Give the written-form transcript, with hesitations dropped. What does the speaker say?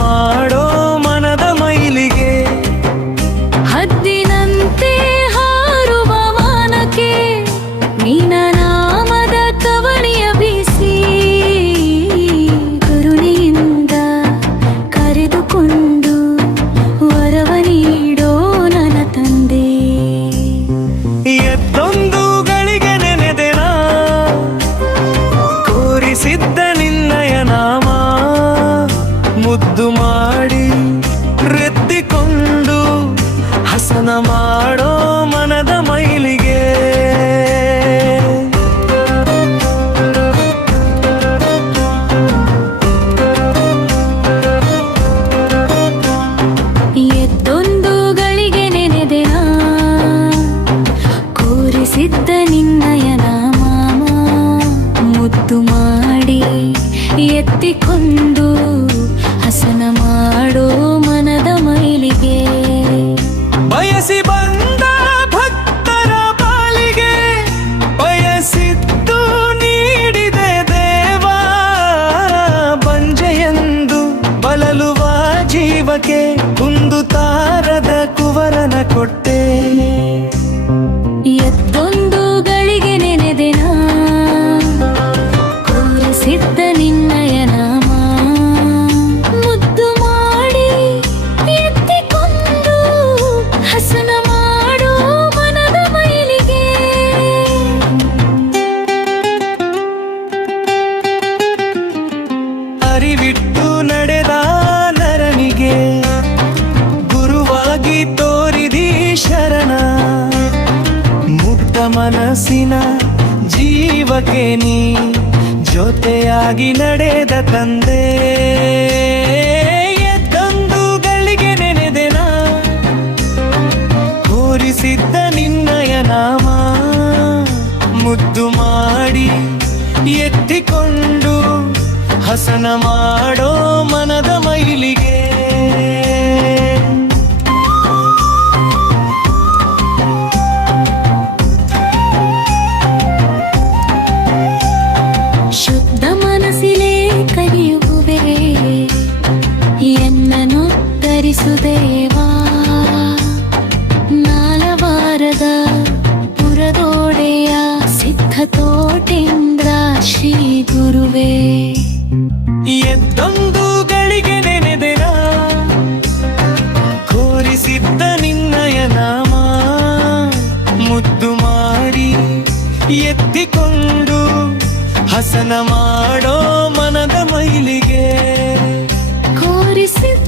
ಮಾಡೋ ಮನದ ಮೈಲಿಗೆ. ಹದ್ದಿನಂತೆ ಹಾರುವ ವಾನಕ್ಕೆ ನಿನ್ನ ನಾಮದ ಕವಣಿಯ ಬೀಸಿ ಕರುಣೆಯಿಂದ ಕರೆದುಕೊಂಡು ವರವ ನೀಡೋ ನನ್ನ ತಂದೆ. ಎದ್ದೊಂದು ಗಳಿಗೆ ನೆನೆದೆನ ಕೋರಿಸಿದ್ದ ನಿನ್ನಯ ನಾಮ, ಮುದ್ದು ಮಾಡಿ ರೆತ್ತಿಕೊಂಡು ಹಸನ ಮಾಡೋ ಮನದ ಮೈಲಿಗೆ. ಎದ್ದೊಂದು ಗಳಿಗೆ ನೆನೆದೆನ ಕೋರಿಸಿದ್ದ ನಿನ್ನಯ ನಾಮ, ಮುದ್ದು ಮಾಡಿ ಎತ್ತಿಕೊಂಡು ಹಸನ ಮಾಡೋ ಮನದ ಮೈಲಿಗೆ. ಬಯಸಿ ಬಂದ ಭಕ್ತರ ಪಾಲಿಗೆ ಬಯಸಿದ್ದು ನೀಡಿದೆ ದೇವ. ಬಂಜೆಯೆಂದು ಬಲಲುವ ಜೀವಕ್ಕೆ ಕುಂದು ತಾರದ ಕುವರನ ಕೊಟ್ಟೆ. ಎದ್ದೊಂದು ಗಳಿಗೆ ನೆನೆದೆನ ಕೋರಿಸಿದ್ದ ನಿನ್ನಯ ನಾಮ, ಮುದ್ದು ಮಾಡಿ ಎತ್ತಿಕೊಂಡು ಹಸನ ಮಾಡೋ ಮನದ ಮೈಲಿಗೆ. ಅರಿವಿಟ್ಟು ನಡೆದ ನರನಿಗೆ ಗುರುವಾಗಿ ತೋರಿದಿ ಶರಣ. ಮುಗ್ಧ ಮನಸ್ಸಿನ ಜೀವಕ್ಕೆ ನೀ ಜೊತೆಯಾಗಿ ನಡೆದ ತಂದೆ. ಎದ್ದೊಂದು ಗಳಿಗೆ ನೆನೆದೆನ ಕೋರಿಸಿದ್ದ ನಿನ್ನಯ ನಾಮ, ಮುದ್ದು ಮಾಡಿ ಎತ್ತಿಕೊಂಡು ಹಸನ ಮಾಡೋ ಮನದ ಮೈಲಿಗೆ. ಶುದ್ಧ ಮನಸ್ಸಿಲೆ ಕರೆಯುವೆ ಎನ್ನನು ಧರಿಸುದೇವಾ. ನಾಲವಾರದ ಪುರದೋಡೆಯ ಸಿದ್ಧ ತೋಟೇಂದ್ರ ಶ್ರೀ ಗುರುವೇ. ಎದ್ದೊಂದು ಗಳಿಗೆ ನೆನೆದೆನ ಕೋರಿಸಿದ್ದ ನಿನ್ನಯ ನಾಮ, ಮುದ್ದು ಮಾಡಿ ಎತ್ತಿಕೊಂಡು ಹಸನ ಮಾಡೋ ಮನದ ಮೈಲಿಗೆ. ಕೋರಿಸಿದ್ದ